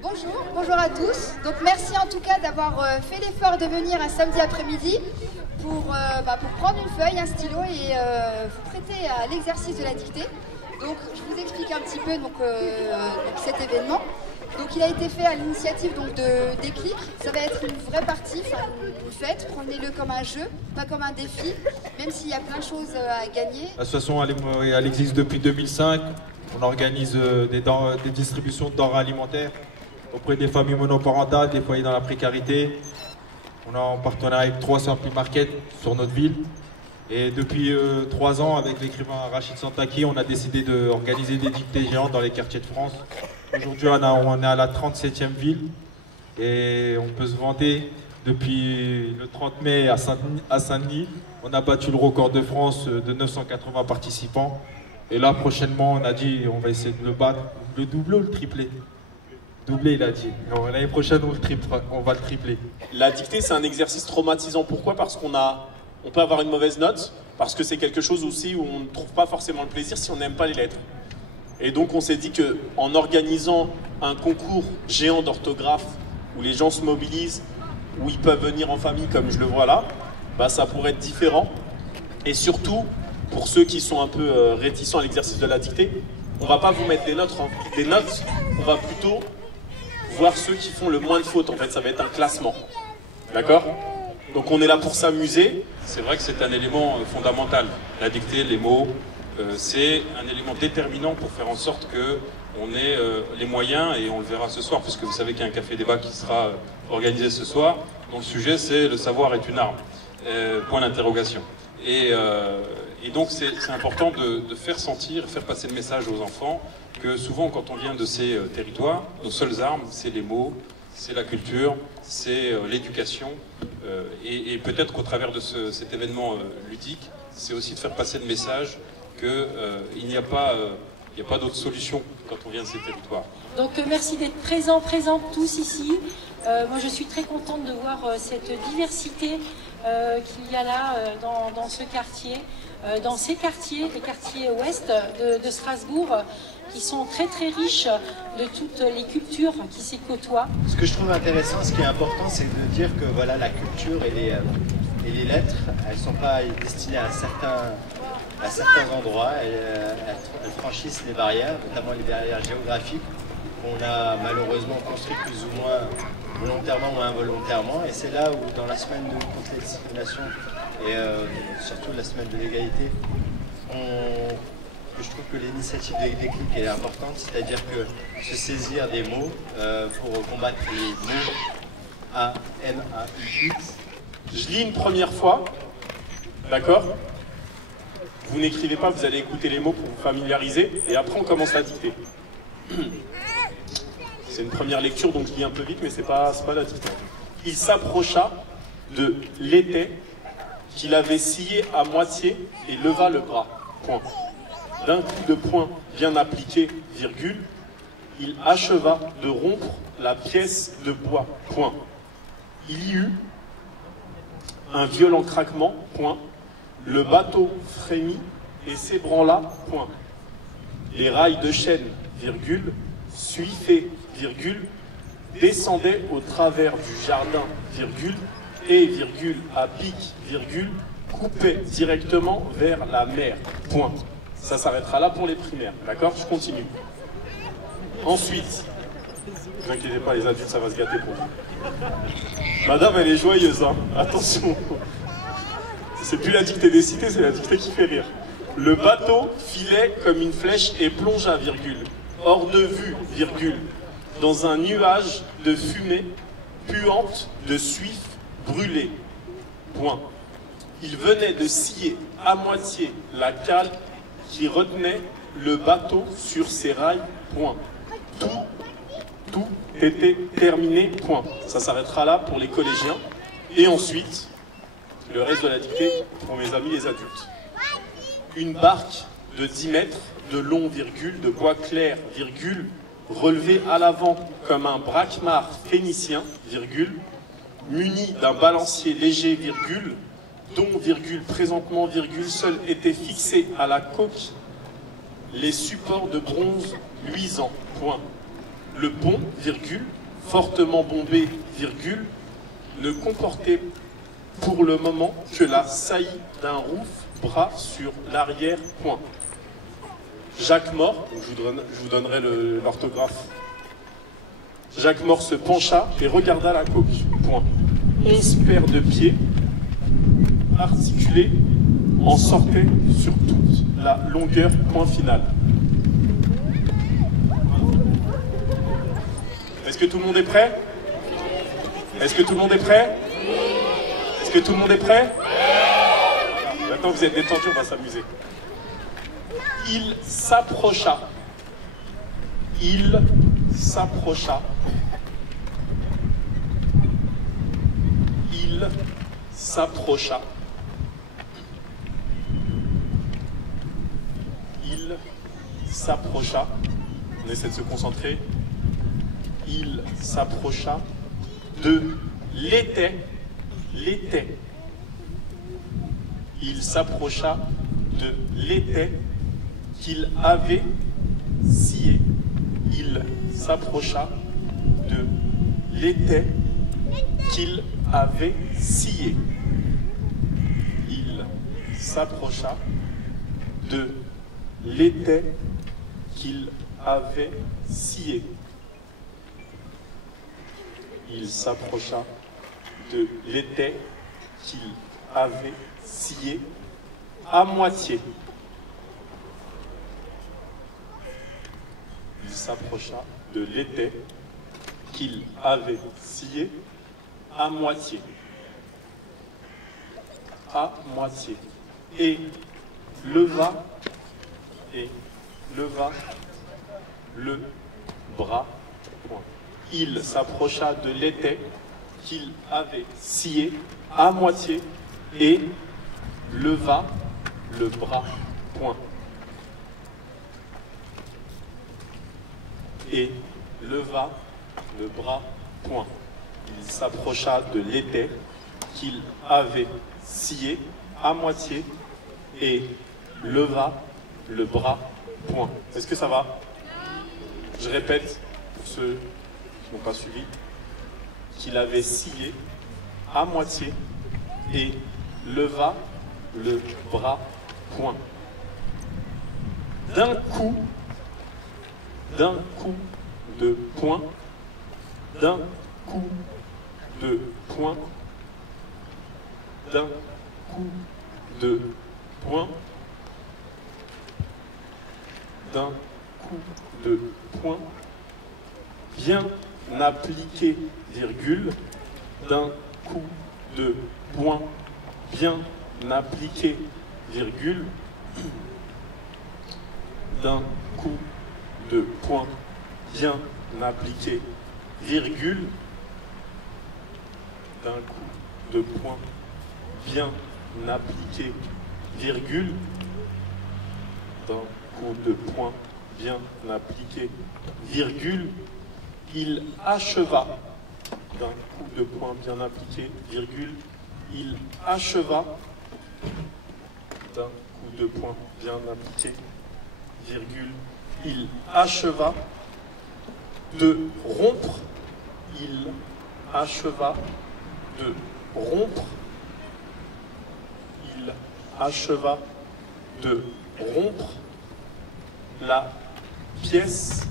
Bonjour à tous. Donc merci en tout cas d'avoir fait l'effort de venir un samedi après-midi pour prendre une feuille, un stylo et vous prêter à l'exercice de la dictée. Donc je vous explique un petit peu cet événement. Donc il a été fait à l'initiative de Déclic. Ça va être une vraie partie, une fête. Prenez-le comme un jeu, pas comme un défi, même s'il y a plein de choses à gagner. L'association elle existe depuis 2005. On organise des distributions de denrées alimentaires auprès des familles monoparentales, des foyers dans la précarité. On est en partenariat avec 300 Happy Market sur notre ville. Et depuis 3 ans, avec l'écrivain Rachid Santaki, on a décidé d'organiser des dictées géantes dans les quartiers de France. Aujourd'hui, on est à la 37e ville et on peut se vanter. Depuis le 30 mai à Saint-Denis, on a battu le record de France de 980 participants. Et là, prochainement, on a dit on va essayer de le battre, le doubler ou le tripler. Doubler, il a dit. L'année prochaine, on va le tripler. La dictée, c'est un exercice traumatisant. Pourquoi? Parce qu'on peut avoir une mauvaise note, parce que c'est quelque chose aussi où on ne trouve pas forcément le plaisir si on n'aime pas les lettres. Et donc, on s'est dit qu'en organisant un concours géant d'orthographe, où les gens se mobilisent, où ils peuvent venir en famille, comme je le vois là, ça pourrait être différent. Et surtout, pour ceux qui sont un peu réticents à l'exercice de la dictée, on ne va pas vous mettre des notes, on va plutôt voir ceux qui font le moins de fautes. En fait, ça va être un classement. D'accord? Donc on est là pour s'amuser. C'est vrai que c'est un élément fondamental. La dictée, les mots, c'est un élément déterminant pour faire en sorte qu'on ait les moyens, et on le verra ce soir, puisque vous savez qu'il y a un café débat qui sera organisé ce soir, dont le sujet c'est « Le savoir est une arme ». Point d'interrogation. Et donc c'est important de faire sentir, faire passer le message aux enfants que souvent quand on vient de ces territoires, nos seules armes, c'est les mots, c'est la culture, c'est l'éducation. Et peut-être qu'au travers de cet événement ludique, c'est aussi de faire passer le message qu'il n'y a pas d'autre solution quand on vient de ces territoires. Donc merci d'être présents tous ici. Moi je suis très contente de voir cette diversité qu'il y a là dans ce quartier, dans ces quartiers, les quartiers ouest de Strasbourg, qui sont très riches de toutes les cultures qui s'y côtoient. Ce que je trouve intéressant, ce qui est important, c'est de dire que voilà, la culture et les lettres, elles ne sont pas destinées à certains endroits, elles franchissent les barrières, notamment les barrières géographiques qu'on a malheureusement construites plus ou moins volontairement ou involontairement. Et c'est là où, dans la semaine de contre la discrimination et surtout la semaine de l'égalité, je trouve que l'initiative des Déclic est importante, c'est-à-dire que se saisir des mots pour combattre les mots A-M-A-U-X. Je lis une première fois, d'accord? Vous n'écrivez pas, vous allez écouter les mots pour vous familiariser, et après on commence à dicter. C'est une première lecture, donc je lis un peu vite, mais c'est pas la dictée. Il s'approcha de l'étai qu'il avait scié à moitié et leva le bras. Point. D'un coup de poing bien appliqué, virgule, il acheva de rompre la pièce de bois. Point. Il y eut un violent craquement. Point. Le bateau frémit et s'ébranla. Point. Les rails de chêne, virgule, suifaient, virgule, descendaient au travers du jardin, virgule, et, virgule, à pic, virgule, coupaient directement vers la mer. Point. Ça s'arrêtera là pour les primaires, d'accord? Je continue. Ensuite, ne vous inquiétez pas, les adultes, ça va se gâter pour vous. Madame, elle est joyeuse, hein. Attention. C'est plus la dictée des cités, c'est la dictée qui fait rire. Le bateau filait comme une flèche et plongea, virgule, hors de vue, virgule, dans un nuage de fumée puante de suif brûlée. Point. Il venait de scier à moitié la cale qui retenait le bateau sur ses rails. Point. Tout était terminé. Point. Ça s'arrêtera là pour les collégiens. Et ensuite, le reste de la dictée pour mes amis les adultes. Une barque de 10 mètres de long, virgule, de bois clair, virgule, relevé à l'avant comme un braquemar phénicien, virgule, muni d'un balancier léger, virgule, dont, virgule, présentement, virgule, seul était fixé à la coque les supports de bronze luisants. Point. Le pont, virgule, fortement bombé, virgule, ne comportait pour le moment que la saillie d'un rouf-bras sur l'arrière, point. Jacques Mort, donc je vous donnerai l'orthographe. Jacques Mort se pencha et regarda la coque, point. 11 paires de pieds articulés en sortaient sur toute la longueur, point final. Est-ce que tout le monde est prêt? Est-ce que tout le monde est prêt? Est-ce que tout le monde est prêt? Maintenant vous êtes détendu, on va s'amuser. Il s'approcha. Il s'approcha. Il s'approcha. Il s'approcha. On essaie de se concentrer. Il s'approcha de l'étai. L'étai. Il s'approcha de l'étai qu'il avait scié. Il s'approcha de l'étai qu'il avait scié. Il s'approcha de l'étai qu'il avait scié. Il s'approcha de l'étai qu'il avait scié à moitié. Il s'approcha de l'étai qu'il avait scié à moitié. À moitié. Et leva le bras. Point. Il s'approcha de l'étai qu'il avait scié à moitié et leva le bras. Point. Et leva le bras, point. Il s'approcha de l'étai qu'il avait scié à moitié et leva le bras, point. Est-ce que ça va? Je répète, pour ceux qui n'ont pas suivi, qu'il avait scié à moitié et leva le bras, point. D'un coup de poing, d'un coup de poing, d'un coup de poing, d'un coup de poing, bien appliqué, virgule, d'un coup de poing, bien appliqué, virgule, d'un coup de poing bien appliqué, virgule, d'un coup de poing bien appliqué, virgule, d'un coup de poing bien appliqué, virgule, il acheva, d'un coup de poing bien appliqué, virgule, il acheva, d'un coup de poing bien appliqué, virgule, il acheva de rompre, il acheva de rompre, il acheva de rompre la pièce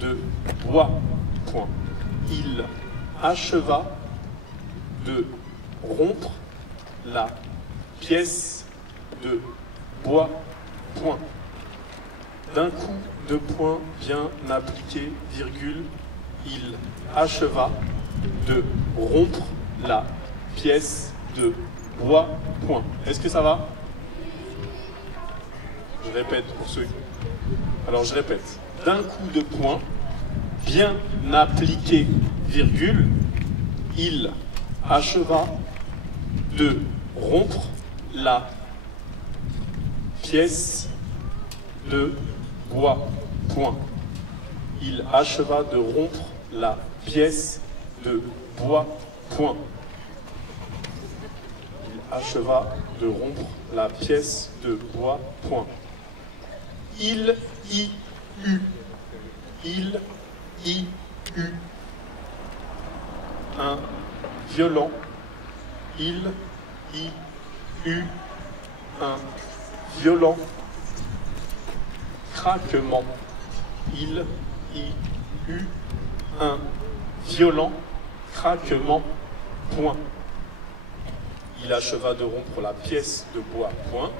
de bois, point. Il acheva de rompre la pièce de bois, point. D'un coup de poing bien appliqué, virgule, il acheva de rompre la pièce de bois, point. Est-ce que ça va? Je répète pour ceux. Alors je répète. D'un coup de poing bien appliqué, virgule, il acheva de rompre la pièce de bois, point. Il acheva de rompre la pièce de bois, point. Il acheva de rompre la pièce de bois, point. Il y eut I, U. Un violent. Il, I, U. Un violent. Craquement. Il, I, U. Un violent. Craquement. Point. Il acheva de rompre la pièce de bois. Point.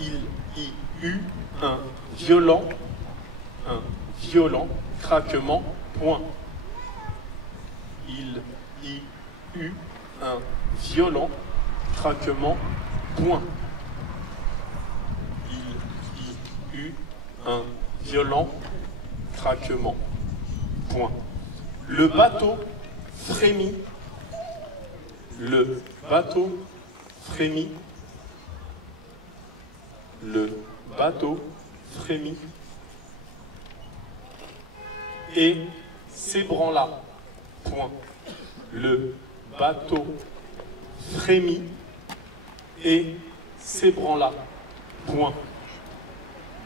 Il, I, U. Un violent craquement, point. Il, I, U, un violent craquement, point. Il, I, U, un violent craquement, point. Le bateau frémit. Le bateau frémit. Le bateau frémit et s'ébranla. Point. Le bateau frémit et s'ébranla. Point.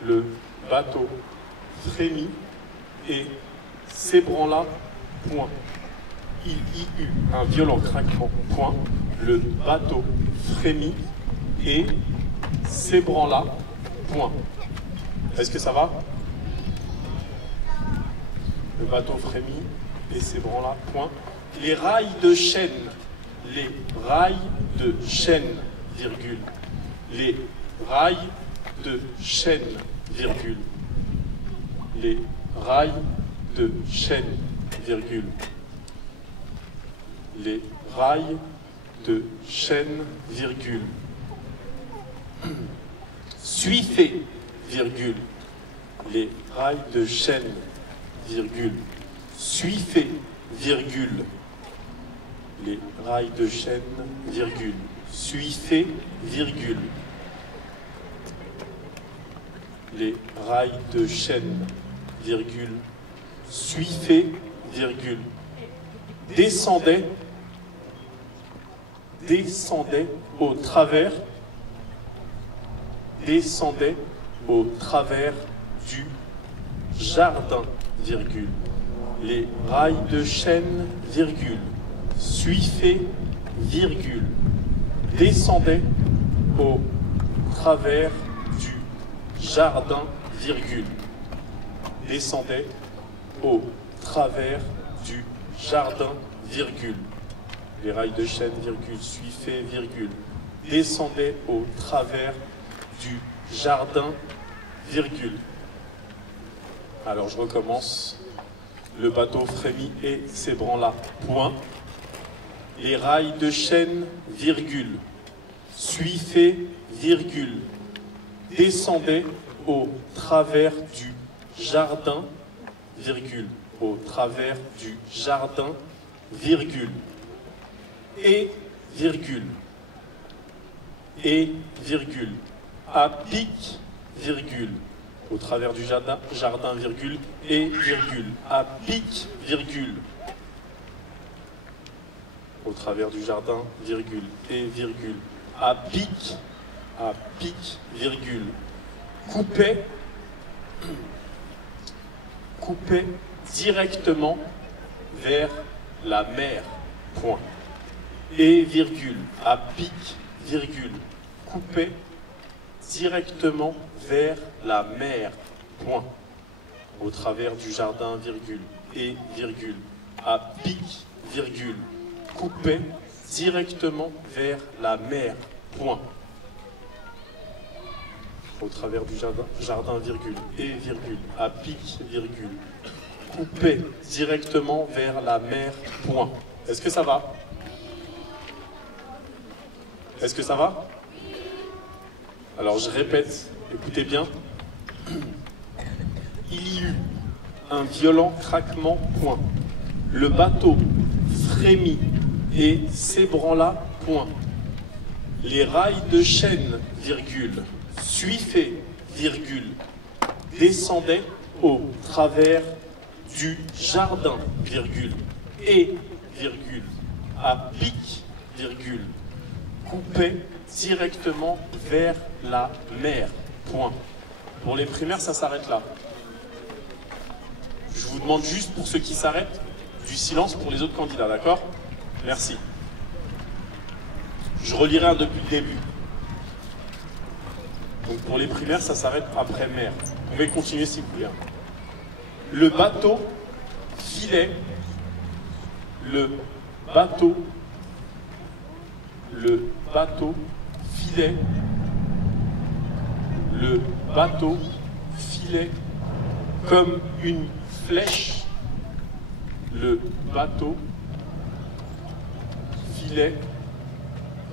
Le bateau frémit et s'ébranla. Point. Il y eut un violent craquement. Point. Le bateau frémit et s'ébranla. Point. Est-ce que ça va? Le bateau frémit et s'ébranla. Point. Les rails de chêne. Les rails de chêne, virgule. Les rails de chêne, virgule. Les rails de chêne, virgule. Les rails de chêne, virgule. Suifez, virgule. Les rails de chêne, virgule. Suifez, virgule. Les rails de chêne, virgule. Suifez, virgule. Les rails de chêne, virgule. Suifez, virgule. Descendait au travers. Descendait au travers du jardin, virgule. Les rails de chêne, virgule. Suifez, virgule. Descendait au travers du jardin, virgule. Descendait au travers du jardin, virgule. Les rails de chêne, virgule. Suifez, virgule. Descendait au travers du jardin, virgule. Alors je recommence. Le bateau frémit et s'ébranla. Point. Les rails de chêne, virgule. Suifez, virgule. Descendait au travers du jardin, virgule. Au travers du jardin, virgule. Et, virgule. Et, virgule. À pic, virgule. Au travers du jardin, virgule. Et, virgule. À pic, virgule. Au travers du jardin, virgule. Et, virgule. À pic, virgule. Coupait directement vers la mer, point. Et, virgule. À pic, virgule. Coupait directement vers la mer, point. Au travers du jardin, virgule. Et, virgule. À pic, virgule. Coupait directement vers la mer, point. Au travers du jardin, virgule. Et, virgule. À pic, virgule. Coupait directement vers la mer, point. Est-ce que ça va? Est-ce que ça va? Alors je répète, écoutez bien. Il y eut un violent craquement, point. Le bateau frémit et s'ébranla, point. Les rails de chêne, virgule. Suifez, virgule. Descendaient au travers du jardin, virgule. Et, virgule. À pic, virgule. Coupait directement vers la mer, point. Pour les primaires, ça s'arrête là. Je vous demande juste, pour ceux qui s'arrêtent, du silence pour les autres candidats, d'accord? Merci. Je relirai un depuis le début. Donc pour les primaires, ça s'arrête après mer. Vous pouvez continuer si vous voulez. Le bateau filait, le bateau filait, le bateau filait comme une flèche, le bateau filait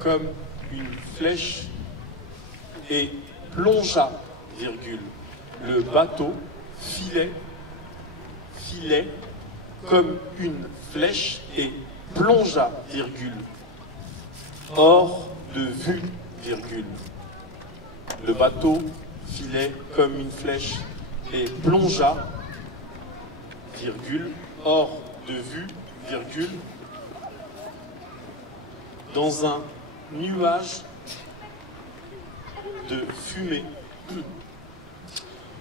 comme une flèche et plongea, virgule, le bateau filait comme une flèche et plongea, virgule, hors de vue, virgule. Le bateau filait comme une flèche et plongea, virgule, hors de vue, virgule, dans un nuage de fumée,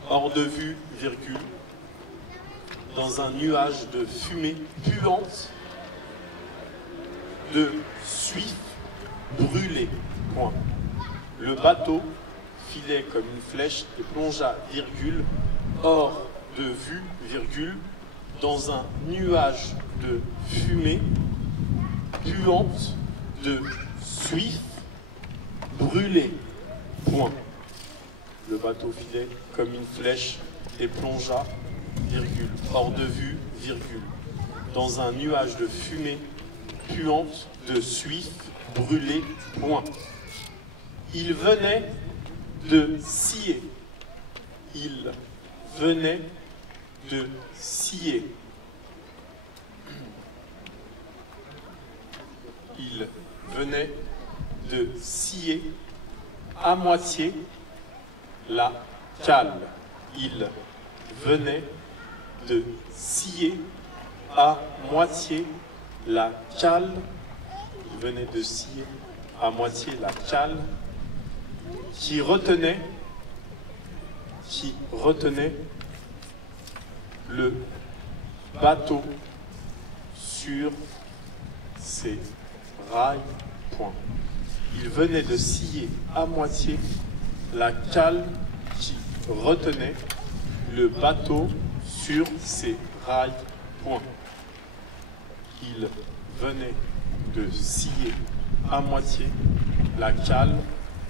hors de vue, virgule, dans un nuage de fumée puante, de suif brûlé, point. Le bateau filait comme une flèche et plongea, virgule, hors de vue, virgule, dans un nuage de fumée puante, de suif brûlé, point. Le bateau filait comme une flèche et plongea, virgule, hors de vue, virgule, dans un nuage de fumée puante, de suif brûlé, point. Il venait de scier. Il venait de scier. Il venait de scier à moitié la cale. Il venait de scier à moitié la cale. Il venait de scier à moitié la cale qui retenait le bateau sur ses rails, point. Il venait de scier à moitié la cale qui retenait le bateau sur ses rails, point. Il venait de scier à moitié la cale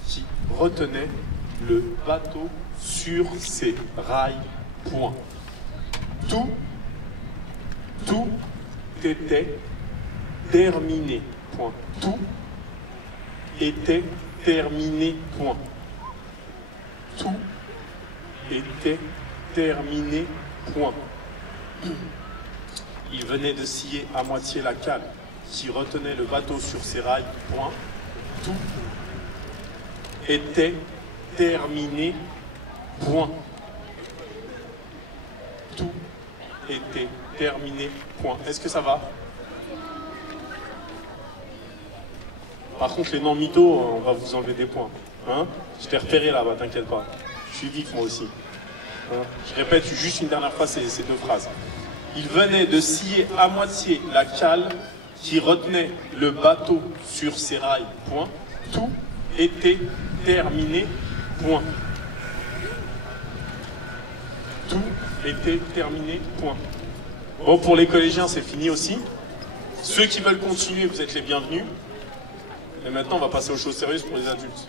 qui retenait le bateau sur ses rails, point. Tout était terminé, point. Tout était terminé, point. Tout était terminé, point. Il venait de scier à moitié la cale qui retenait le bateau sur ses rails, point. Tout était terminé, point. Tout était terminé, point. Est-ce que ça va? Par contre, les non-mythos, on va vous enlever des points. Hein? Je t'ai repéré là-bas, t'inquiète pas. Je suis vif moi aussi. Hein? Je répète juste une dernière fois ces deux phrases. Il venait de scier à moitié la cale qui retenait le bateau sur ses rails, point. Tout était terminé, point. Tout était terminé, point. Bon, pour les collégiens, c'est fini aussi. Ceux qui veulent continuer, vous êtes les bienvenus. Et maintenant, on va passer aux choses sérieuses pour les adultes.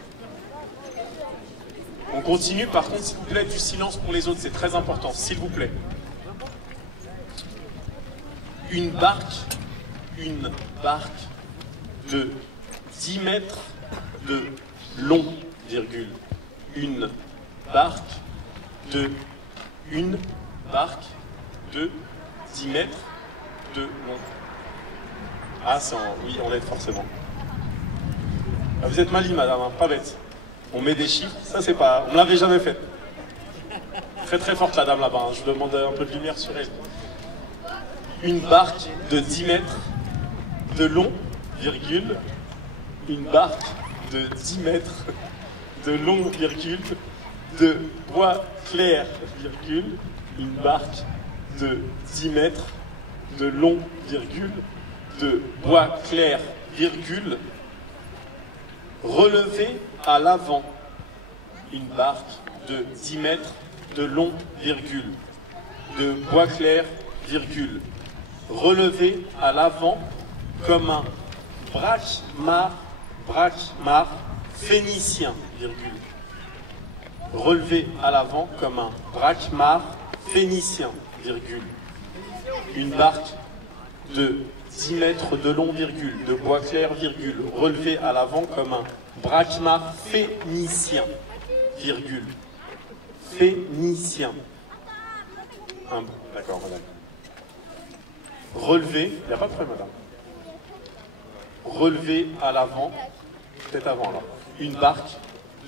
On continue, par contre, s'il vous plaît, du silence pour les autres, c'est très important, s'il vous plaît. Une barque de 10 mètres de long, virgule. Une barque de 10 mètres de long. Ah, c'est en... oui, en lettres, forcément. Ah, vous êtes maligne, madame, hein, pas bête. On met des chiffres, ça c'est pas... On l'avait jamais fait. Très très forte la dame là-bas, hein. Je vous demande un peu de lumière sur elle. Une barque de 10 mètres de long, virgule. Une barque de 10 mètres de long, virgule. De bois clair, virgule. Une barque de 10 mètres de long, virgule, de bois clair, virgule, relevé à l'avant, une barque de 10 mètres de long, virgule, de bois clair, virgule, relevé à l'avant comme un braquemar phénicien, virgule, relevé à l'avant comme un braquemar phénicien, virgule, une barque de 10 mètres de long, virgule, de bois clair, virgule, relevé à l'avant comme un braquemar phénicien, virgule, phénicien. D'accord, madame. Relevé, il n'y a pas de problème, madame. Relevé à l'avant, peut-être avant là, une barque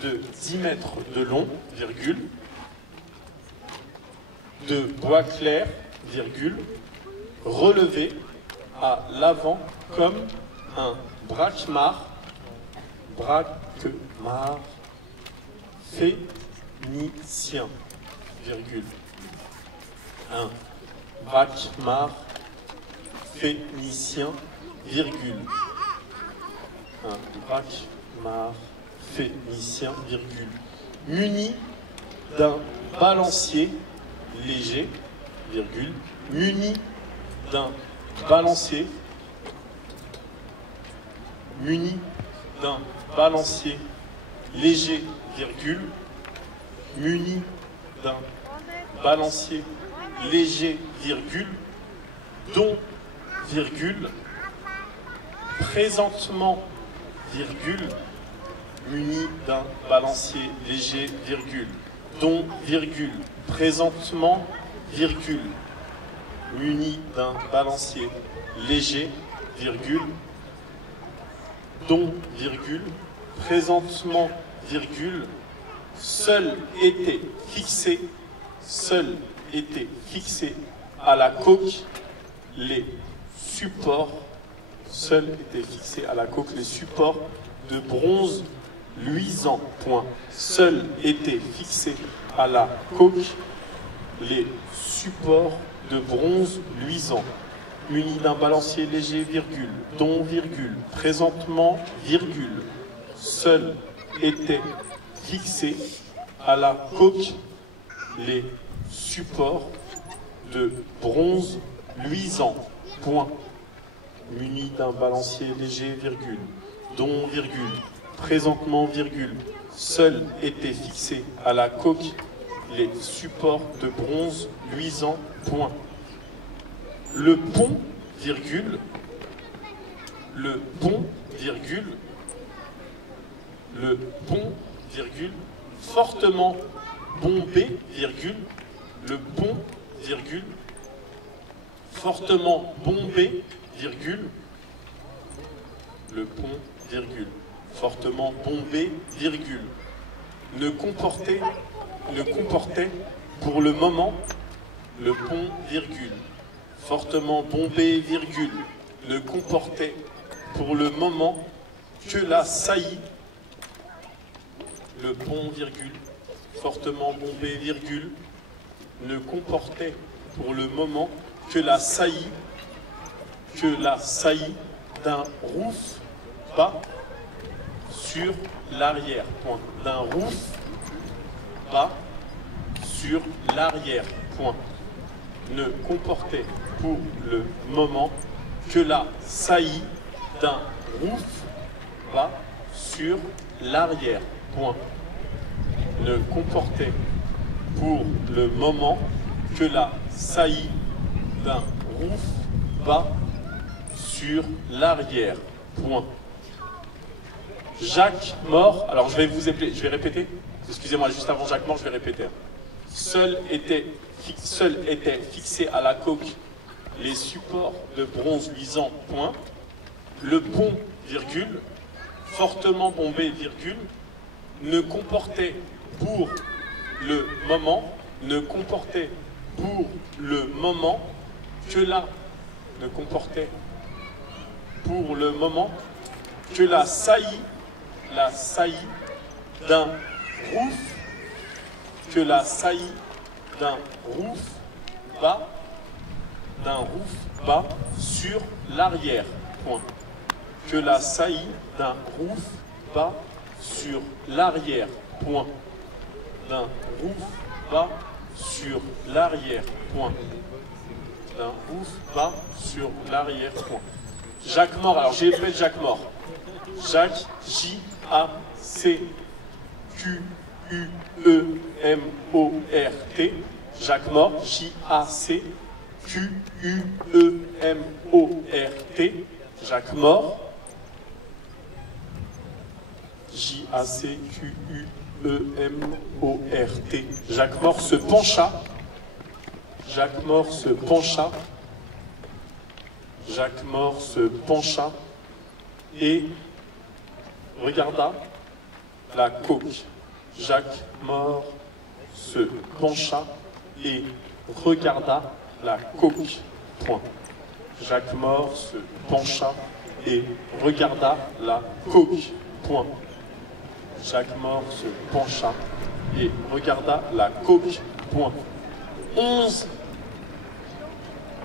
de 10 mètres de long, virgule, de bois clair, virgule, relevé à l'avant comme un braquemar phénicien, virgule, un braquemar phénicien, virgule, un braquemar phénicien, virgule, muni d'un balancier léger, virgule, muni d'un balancier, muni d'un balancier léger, virgule, muni d'un balancier léger, virgule, dont, virgule, présentement, virgule, muni d'un balancier léger, virgule, dont, virgule, présentement, virgule, muni d'un balancier léger, virgule, dont, virgule, présentement, virgule, seul était fixé à la coque les supports, seul était fixé à la coque les supports de bronze luisant, point. Seul était fixé à la coque les supports de bronze luisant, muni d'un balancier léger, virgule, dont, virgule, présentement, virgule, seul était fixé à la coque les supports de bronze luisant, point, muni d'un balancier léger, virgule, dont, virgule, présentement, virgule, seul était fixé à la coque les supports de bronze luisant, point. Le pont, virgule, le pont, virgule, le pont, virgule, fortement bombé, virgule, le pont, virgule, fortement bombé, virgule, le pont, virgule, fortement bombé, virgule, ne comportait pour le moment, le pont, virgule, fortement bombé, virgule, ne comportait pour le moment que la saillie, le pont, virgule, fortement bombé, virgule, ne comportait pour le moment que la saillie d'un roof bas sur l'arrière, point. D'un roof bas sur l'arrière, point. Ne comportait pour le moment que la saillie d'un roof bas sur l'arrière, point. Ne comportait pour le moment que la saillie d'un roof bas sur l'arrière, point. Jacques mort, alors je vais répéter, excusez-moi, juste avant Jacques mort, je vais répéter. Seul était fixé à la coque les supports de bronze luisant, point. Le pont, virgule, fortement bombé, virgule, ne comportait pour le moment, que la, ne comportait pour le moment que la saillie d'un roof, bas d'un roof bas sur l'arrière, point. Que la saillie d'un roof bas sur l'arrière, point. D'un roof bas sur l'arrière, point. D'un roof bas sur l'arrière, point. Jacques Mort, alors j'ai fait Jacques Mort. Jacques, J-A-C-Q-U-E-M-O-R-T. Jacques Mort, J-A-C-Q-U-E-M-O-R-T. Jacques Mort, J-A-C-Q-U-E-M-O-R-T. Jacques Mort se pencha. Jacques Mort se pencha. Jacques Mort se pencha et regarda la coque. Jacques Mort se pencha et regarda la coque. Point. Jacques Mort se pencha et regarda la coque. Point. Jacques Mort se pencha et regarda la coque. Point. 11.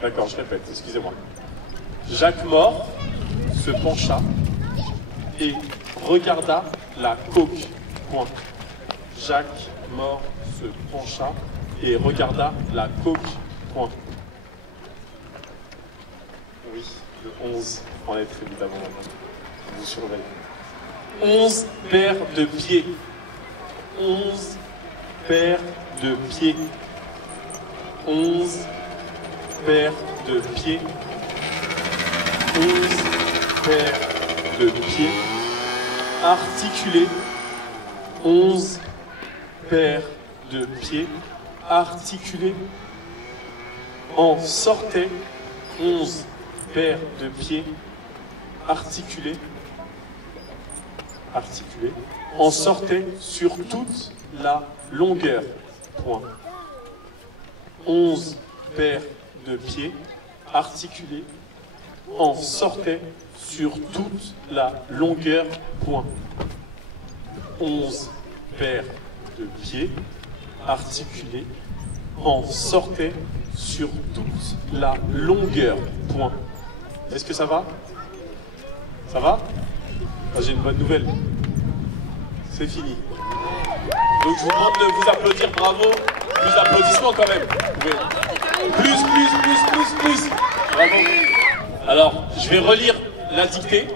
D'accord, je répète, excusez-moi. Jacques Mort se pencha et regarda la coque. Point. Jacques Mort se pencha et regarda la coque. Point. Oui, le 11 en lettres évidemment. Je vous surveille. 11 paires de pieds. 11 paires de pieds. 11 paires de pieds. 11 paires de pieds articulés. 11 paires de pieds articulés. En sortait 11 paires de pieds articulés. En sortait sur toute la longueur. Point. 11 paires de pieds articulés en sortait sur toute la longueur, point. 11 paires de pieds articulés en sortait sur toute la longueur, point. Est-ce que ça va? Ça va? Ah, j'ai une bonne nouvelle. C'est fini. Donc je vous demande de vous applaudir, bravo. Plus d'applaudissements quand même. Plus. Bravo. Alors, je vais relire la dictée.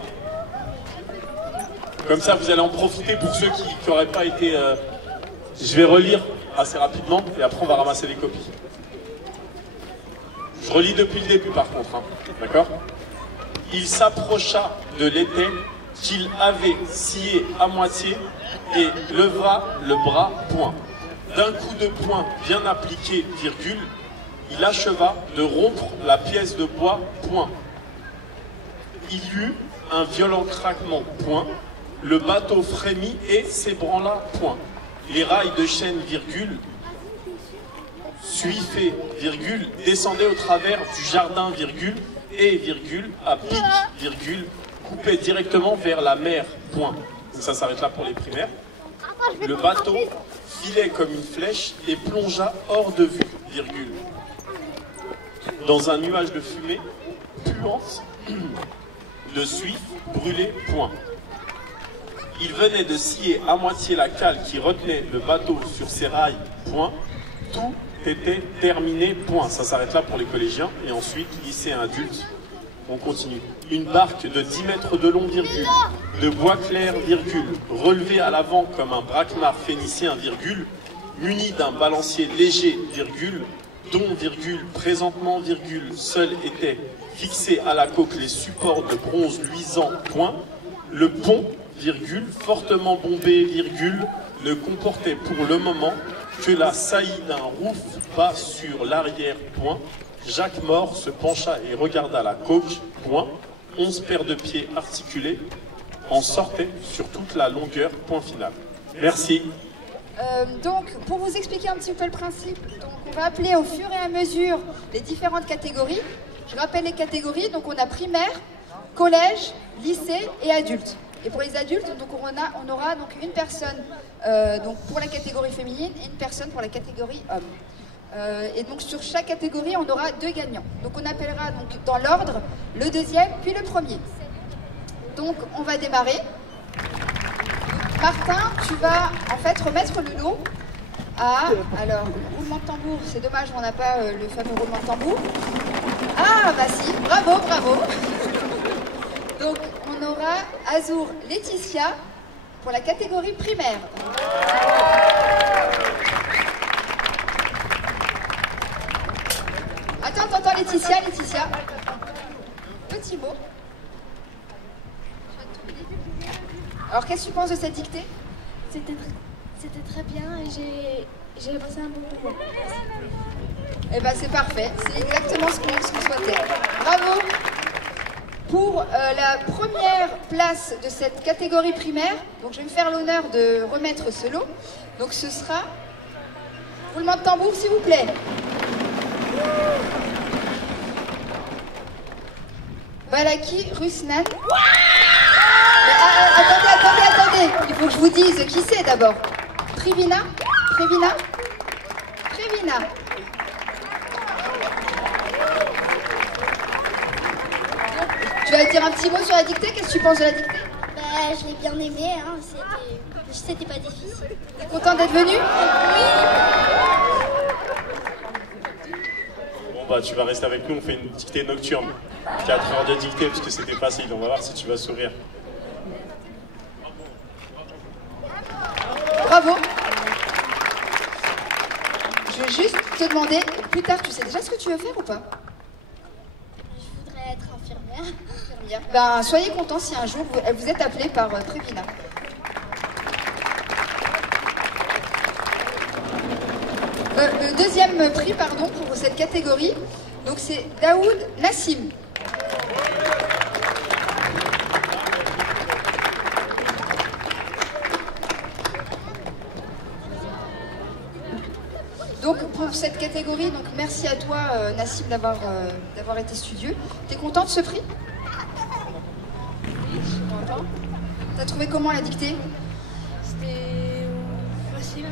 Comme ça, vous allez en profiter pour ceux qui n'auraient pas été... Je vais relire assez rapidement et après on va ramasser les copies. Je relis depuis le début par contre, hein. D'accord? Il s'approcha de l'étai qu'il avait scié à moitié et leva le bras, point. D'un coup de poing bien appliqué, virgule, il acheva de rompre la pièce de bois, point. Il y eut un violent craquement, point. Le bateau frémit et s'ébranla, point. Les rails de chêne, virgule, suifaient, virgule, descendaient au travers du jardin, virgule, et, virgule, à pic, virgule, coupaient directement vers la mer, point. Ça s'arrête là pour les primaires. Le bateau filait comme une flèche et plongea hors de vue, virgule, dans un nuage de fumée puante, de suif, brûlé, point. Il venait de scier à moitié la cale qui retenait le bateau sur ses rails, point. Tout était terminé, point. Ça s'arrête là pour les collégiens. Et ensuite, lycéens adultes, on continue. Une barque de 10 mètres de long, virgule, de bois clair, virgule, relevée à l'avant comme un braquemar phénicien, virgule, muni d'un balancier léger, virgule, dont, virgule, présentement, virgule, seul était fixé à la coque les supports de bronze luisant, point. Le pont, virgule, fortement bombé, virgule, ne comportait pour le moment que la saillie d'un rouf bas sur l'arrière, point. Jacques Mort se pencha et regarda la coque, point. 11 paires de pieds articulés en sortaient sur toute la longueur, point final. Merci. Donc, pour vous expliquer un petit peu le principe, donc on va appeler au fur et à mesure les différentes catégories. Je rappelle les catégories, donc on a primaire, collège, lycée et adulte. Et pour les adultes, donc on aura donc une personne donc pour la catégorie féminine et une personne pour la catégorie homme. Et donc sur chaque catégorie, on aura 2 gagnants. Donc on appellera donc, dans l'ordre le deuxième puis le premier. Donc on va démarrer. Martin, tu vas en fait remettre le lot à... Alors, roulement de tambour, c'est dommage, on n'a pas le fameux roulement de tambour. Ah, bah si, bravo, bravo. Donc on aura Azour Laetitia pour la catégorie primaire. Attends, Laetitia. Petit mot. Alors, qu'est-ce que tu penses de cette dictée? C'était très bien et j'ai passé un bon moment. Eh bien, c'est parfait. C'est exactement ce qu'on souhaitait. Bravo. Pour la première place de cette catégorie primaire, donc je vais me faire l'honneur de remettre ce lot. Donc, ce sera... Roulement de tambour, s'il vous plaît. Balaki Rusnan. Attendez. Il faut que je vous dise qui c'est d'abord. Prévina. Tu vas dire un petit mot sur la dictée. Qu'est-ce que tu penses de la dictée? Bah, je l'ai bien aimé, hein. C'était pas difficile. T'es content d'être venu? Oui. Bon bah tu vas rester avec nous, on fait une dictée nocturne. 4 heures de dictée parce que c'était facile, on va voir si tu vas sourire. Bravo. Je vais juste te demander, plus tard, tu sais déjà ce que tu veux faire ou pas? Je voudrais être infirmière. Ben, soyez contents si un jour vous êtes appelé par Prévina. Le deuxième prix, pardon, pour cette catégorie, donc c'est Daoud Nassim. Donc pour cette catégorie, donc merci à toi Nassim d'avoir été studieux. T'es content de ce prix? T'as trouvé comment la dictée? C'était facile.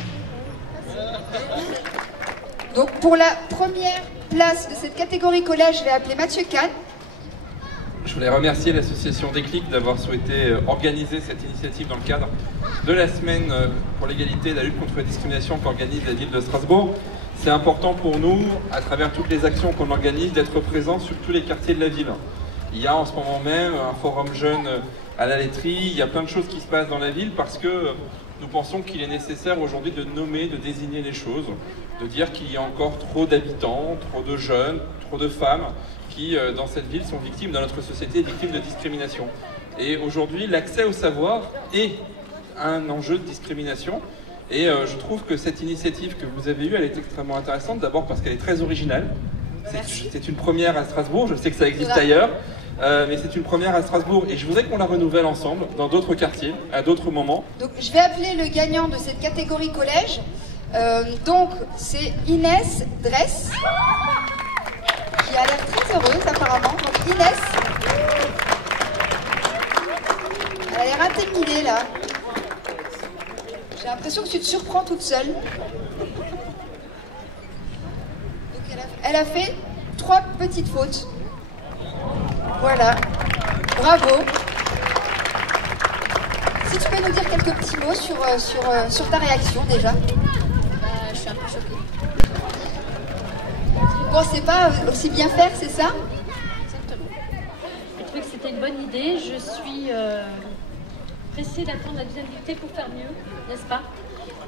Donc pour la première place de cette catégorie collège, je vais appeler Mathieu Kahn. Je voulais remercier l'association Déclic d'avoir souhaité organiser cette initiative dans le cadre de la semaine pour l'égalité et la lutte contre la discrimination qu'organise la ville de Strasbourg. C'est important pour nous, à travers toutes les actions qu'on organise, d'être présents sur tous les quartiers de la ville. Il y a en ce moment même un forum jeune à la laiterie, il y a plein de choses qui se passent dans la ville parce que nous pensons qu'il est nécessaire aujourd'hui de nommer, de désigner les choses, de dire qu'il y a encore trop d'habitants, trop de jeunes, trop de femmes qui, dans cette ville, sont victimes, dans notre société, victimes de discrimination. Et aujourd'hui, l'accès au savoir est un enjeu de discrimination. Et je trouve que cette initiative que vous avez eue, elle est extrêmement intéressante. D'abord parce qu'elle est très originale. C'est une première à Strasbourg. Je sais que ça existe ailleurs. Mais c'est une première à Strasbourg. Et je voudrais qu'on la renouvelle ensemble dans d'autres quartiers, à d'autres moments. Donc je vais appeler le gagnant de cette catégorie collège. Donc c'est Inès Dress, qui a l'air très heureuse apparemment. Donc Inès, elle a l'air intimidée là. J'ai l'impression que tu te surprends toute seule. Donc elle a fait 3 petites fautes. Voilà. Bravo. Si tu peux nous dire quelques petits mots sur ta réaction déjà. Je suis un peu choquée. Vous pensez pas aussi bien faire, c'est ça? Exactement. J'ai trouvé que c'était une bonne idée. Je suis pressée d'attendre la deuxième dictée pour faire mieux, n'est-ce pas?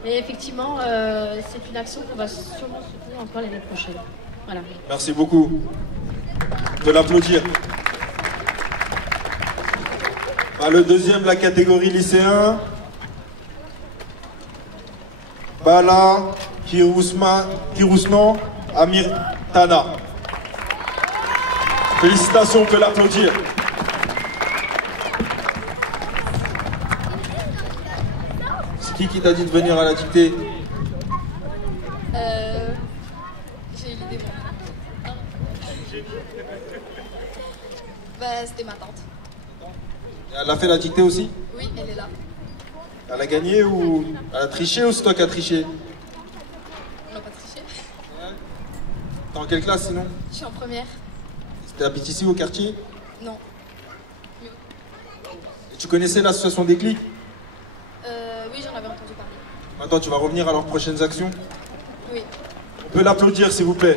Et effectivement, c'est une action qu'on va sûrement soutenir encore l'année prochaine. Voilà. Merci beaucoup. De l'applaudir. Le deuxième, la catégorie lycéen. Bala Kirousnan Amir Tana. Félicitations, on peut l'applaudir. C'est qui t'a dit de venir à la dictée? J'ai eu l'idée. C'était ma tante. Elle a fait la dictée aussi? Oui, elle est là. Elle a gagné ou elle a triché ou c'est toi qui as triché? On n'a pas triché. T'es en quelle classe sinon? Je suis en première. T'habites ici au quartier? Non. Et tu connaissais l'association Déclic? Oui, j'en avais entendu parler. Maintenant, tu vas revenir à leurs prochaines actions? Oui. On peut l'applaudir, s'il vous plaît.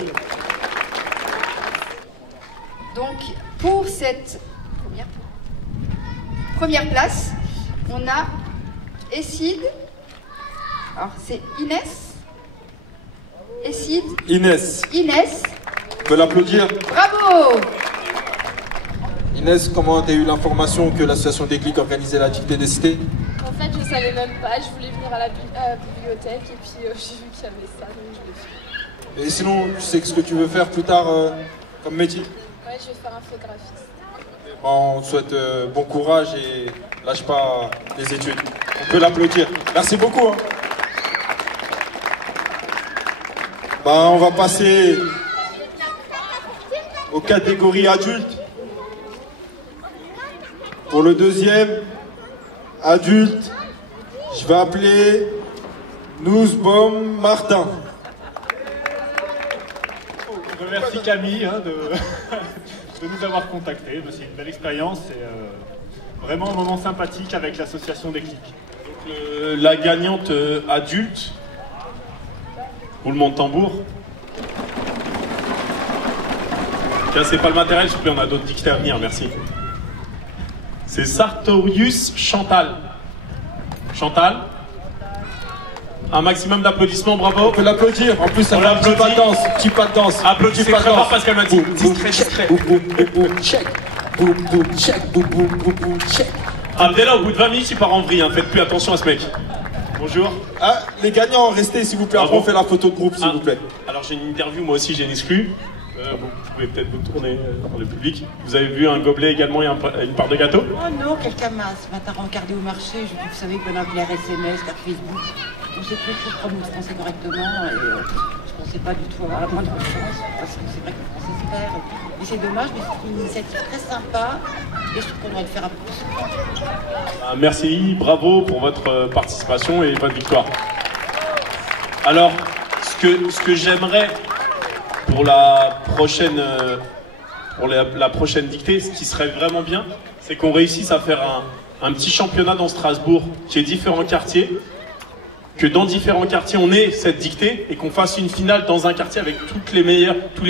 Donc, pour cette première place, on a Esside. Alors, c'est Inès. Esside. Inès. Inès. On peut l'applaudir. Bravo! Inès, comment t'as eu l'information que l'association Déclic organisait la dictée des cités? En fait, je savais même pas. Je voulais venir à la bibliothèque et puis j'ai vu qu'il y avait ça, donc je l'ai fait. Et sinon, tu sais ce que tu veux faire plus tard comme métier? Ouais, je vais faire infographiste. Bon, on te souhaite bon courage et lâche pas les études. On peut l'applaudir. Merci beaucoup. Hein. On va passer aux catégories adultes. Pour le deuxième, adulte, je vais appeler Nouzbom Martin. Je remercie Camille de nous avoir contactés. C'est une belle expérience et vraiment un moment sympathique avec l'association Déclic. Donc, la gagnante adulte, roulement de tambour. Cassez pas le matériel, s'il vous plaît, on a d'autres dictées à venir, merci. C'est Sartorius Chantal. Chantal, un maximum d'applaudissements, bravo. On peut l'applaudir. En plus, ça On fait un petit l'applaudit. pas de danse. Petit pas de danse. Applaudissez très fort parce qu'elle m'a dit discret. Abdella, au bout de 20 minutes, il part en vrille, hein. Faites plus attention à ce mec. Bonjour. Ah, les gagnants, restez s'il vous plaît. Après, on fait la photo de groupe, s'il vous plaît. Alors j'ai une interview, moi aussi j'ai une exclue. Vous pouvez peut-être vous tourner dans le public. Vous avez vu un gobelet également et une part de gâteau? Oh non, quelqu'un m'a ce matin regardé au marché. Je dis, vous savez qu'on a appelé SMS, par Facebook. On sait plus pour prendre le français correctement et je pensais pas du tout avoir la moindre chance parce que c'est vrai que le français se perd. Et c'est dommage, mais c'est une initiative très sympa et je trouve qu'on devrait le faire un peu plus souvent. Merci, bravo pour votre participation et votre victoire. Alors, ce que j'aimerais pour la prochaine dictée, ce qui serait vraiment bien, c'est qu'on réussisse à faire un petit championnat dans Strasbourg qui est différents quartiers, que dans différents quartiers on ait cette dictée et qu'on fasse une finale dans un quartier avec tous les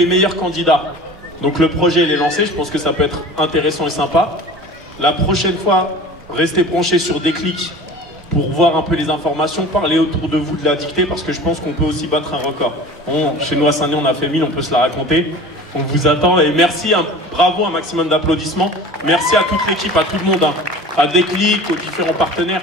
meilleurs candidats. Donc le projet il est lancé, je pense que ça peut être intéressant et sympa. La prochaine fois, restez branchés sur Déclic pour voir un peu les informations, parler autour de vous de la dictée parce que je pense qu'on peut aussi battre un record. Chez nous à Saint-Denis on a fait 1000, on peut se la raconter. On vous attend et merci, bravo, un maximum d'applaudissements. Merci à toute l'équipe, à tout le monde, à Déclic, aux différents partenaires.